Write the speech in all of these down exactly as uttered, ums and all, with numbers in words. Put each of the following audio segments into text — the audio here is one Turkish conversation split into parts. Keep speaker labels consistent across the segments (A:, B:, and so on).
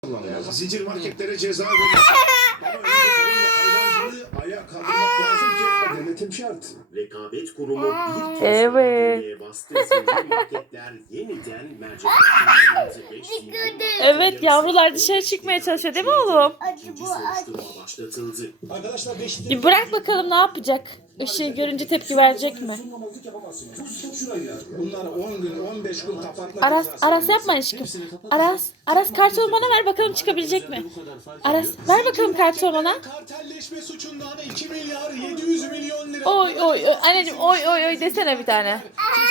A: Zincir marketlere ceza verir. Ama önce tarım ve hayvancılığı ayağa kaldırmak lazım ki denetim şart.
B: Rekabet Kurumu bir kez
C: Evet.
B: daha bastı. Zincir marketler yeniden mercek.
C: Evet, yavrular dışarı çıkmaya çalışıyor değil mi oğlum?
B: İkinci soruşturma başlatıldı.
A: Arkadaşlar beş
C: Bir bırak bakalım ne yapacak? Işığı görünce tepki verecek mi?
A: Bunlar on gün on beş gün kapatma
C: Aras,
A: cezası
C: Aras
A: verilsin.
C: yapma aşkım. Aras, Aras kartonu bana ver bakalım çıkabilecek mi? Aras, ver bakalım kartonu bana.
A: Kartelleşme suçundan iki milyar yedi yüz milyon lira.
C: Oy oy oy, anneciğim oy oy oy desene bir tane.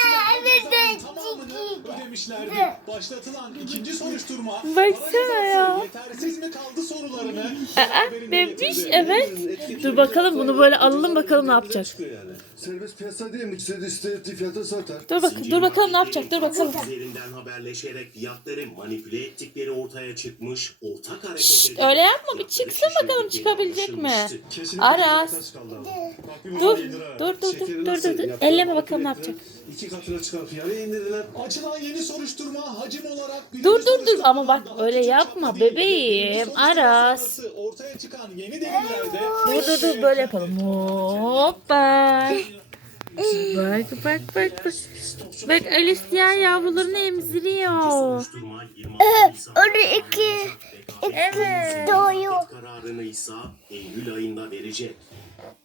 A: Tamamını ödemişlerdi. Başlatılan ikinci soruşturma.
C: Baksana ya.
A: Yetersiz mi kaldı sorularını?
C: Aa, bebiş evet. Dur bakalım bunu böyle alalım bakalım ne yapacak.
D: Serbest piyasa değil mi? İstediği fiyata satar.
C: Dur bak, dur bakalım ne yapacak. Dur bakalım.
B: Üzerinden haberleşerek fiyatları manipüle ettikleri ortaya çıkmış. Ortak hareket
C: Şşt,
B: ederek
C: öyle yapma, bir çıksın
B: fiyatları
C: bakalım
B: şişirdikleri
C: çıkabilecek mi?
B: anlaşılmıştı.
D: Kesinlikle
C: Aras.
D: fiyata çıkardı abi. Bak bir
C: Dur,
D: milyon lira.
C: dur, dur, dur,
D: Şekeri
C: dur,
D: nasıl
C: dur, dur.
D: yaptılar?
C: Elleme
D: Altı
C: bakalım ne
D: litre,
C: yapacak.
D: İki katına çıkan fiyatı indirdiler.
A: Açılan yeni soruşturma hacim olarak
C: Dur dur dur ama bak öyle yapma bebeğim. Aras.
A: Ortaya çıkan yeni delillerde
C: Dur dur dur böyle yapalım. Hoppa. Bak bak bak bak. Bak Alice diğer yavrularını emziriyor.
B: Soruşturma yirmi altı Nisan
E: Orada iki
B: Evet.
E: doğuyor.
B: Kararını ise Eylül ayında verecek.